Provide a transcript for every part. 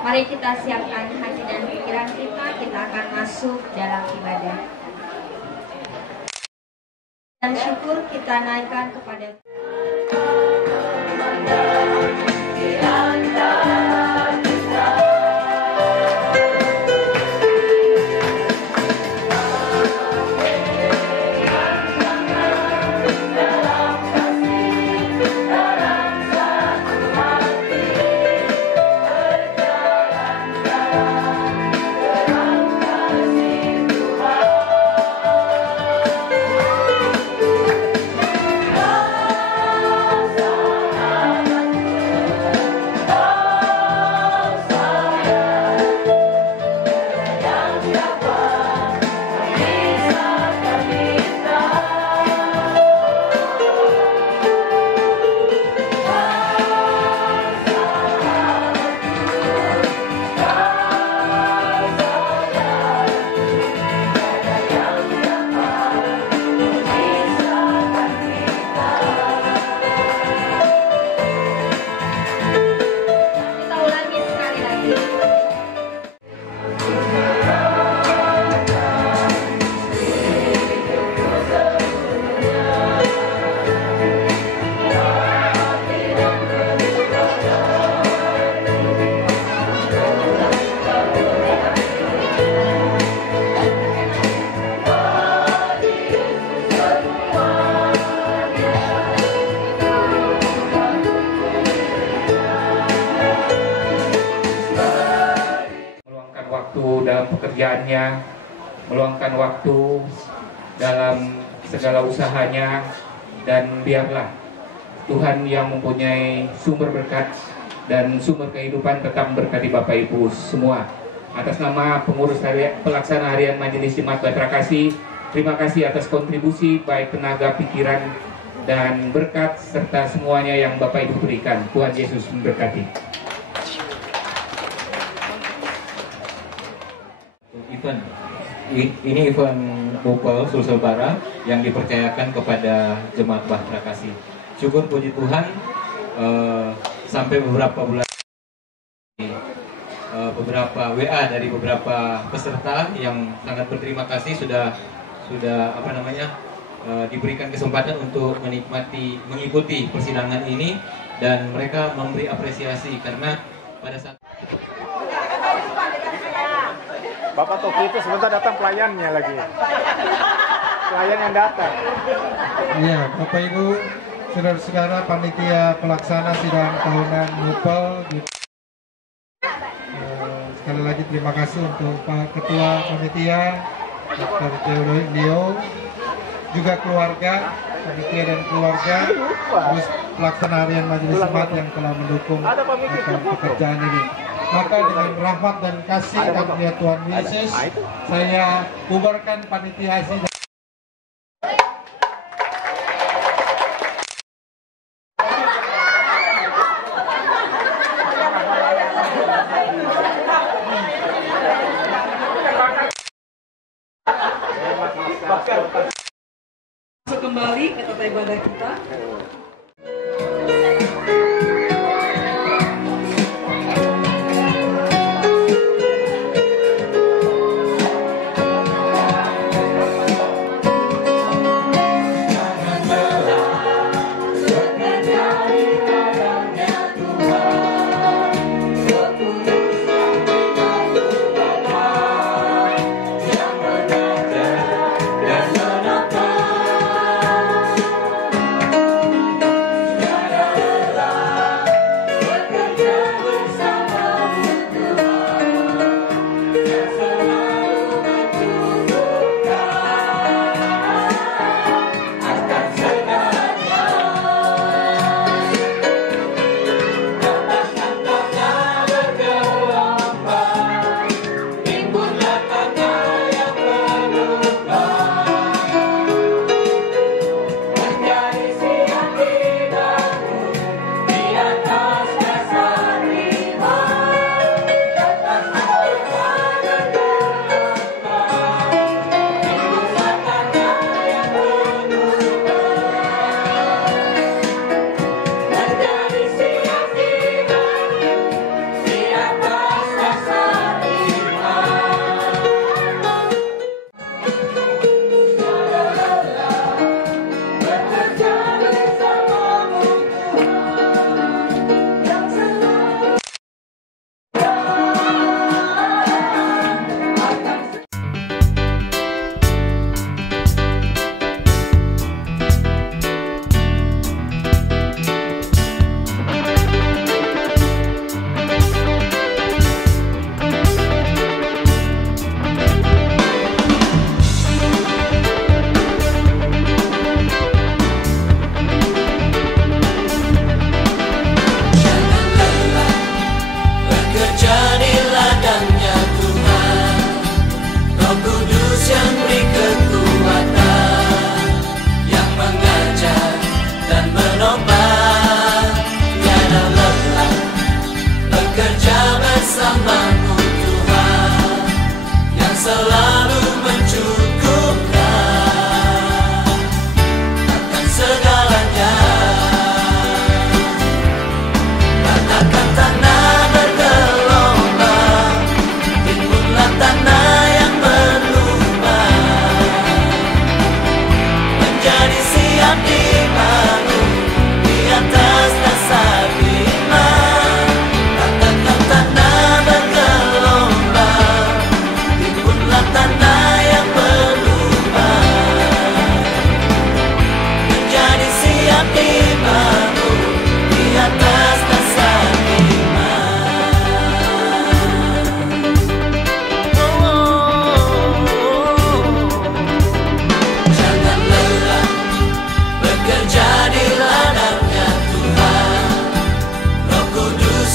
Mari kita siapkan hati dan pikiran kita akan masuk dalam ibadah. Dan syukur kita naikkan kepada dalam pekerjaannya, meluangkan waktu dalam segala usahanya, dan biarlah Tuhan yang mempunyai sumber berkat dan sumber kehidupan tetap memberkati Bapak Ibu semua. Atas nama pengurus pelaksana harian Majelis Jemaat Bahtera Kasih, terima kasih atas kontribusi baik tenaga, pikiran, dan berkat serta semuanya yang Bapak Ibu berikan. Tuhan Yesus memberkati. Ini event Mupel Sulsel Bara yang dipercayakan kepada Jemaat Bahtera Kasih. Syukur puji Tuhan, sampai beberapa bulan beberapa WA dari beberapa peserta yang sangat berterima kasih sudah diberikan kesempatan untuk mengikuti persidangan ini, dan mereka memberi apresiasi karena pada saat Bapak Toki itu sebentar datang pelayannya lagi. Pelayan yang datang. Iya, Bapak Ibu, saudara-saudara panitia pelaksana sidang tahunan Mupel. Sekali lagi terima kasih untuk Pak Ketua Panitia, Dr. Leo, juga keluarga, panitia dan keluarga, terus pelaksana harian Majelis Jemaat yang telah mendukung pekerjaan ini. Maka dengan rahmat dan kasih karunia Tuhan Yesus, saya bubarkan panitia sidang. Kembali ke tata ibadah kita.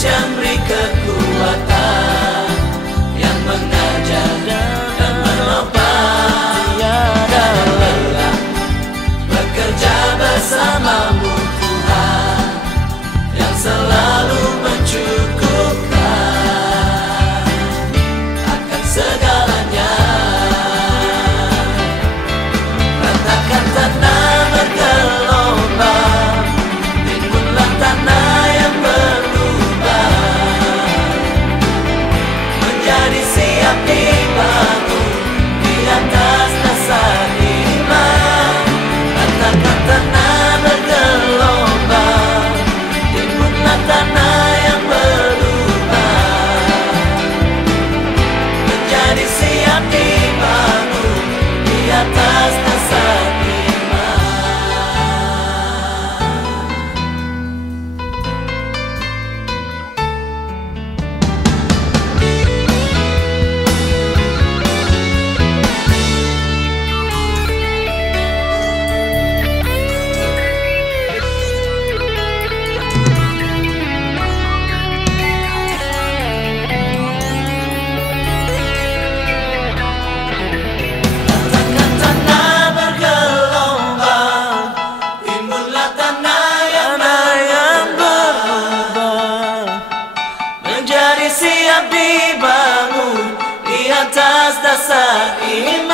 yang beri kekuatan, yang mengajar dan menopang, tiada lelah bekerja bersamamu Tuhan, yang selalu mencukupkan akan segalanya. Ratakan tanah bergelombang, timbunlah tanah yang berlubang, menjadi siap dibangun di atas dasar iman. Ratakan tanah bergelombang, timbunlah tanah yang berlubang, menjadi siap dibangun di atas dasar iman. Ratakan tanah bergelombang, timbunlah tanah yang berlubang, menjadi siap dibangun di atas dasar iman.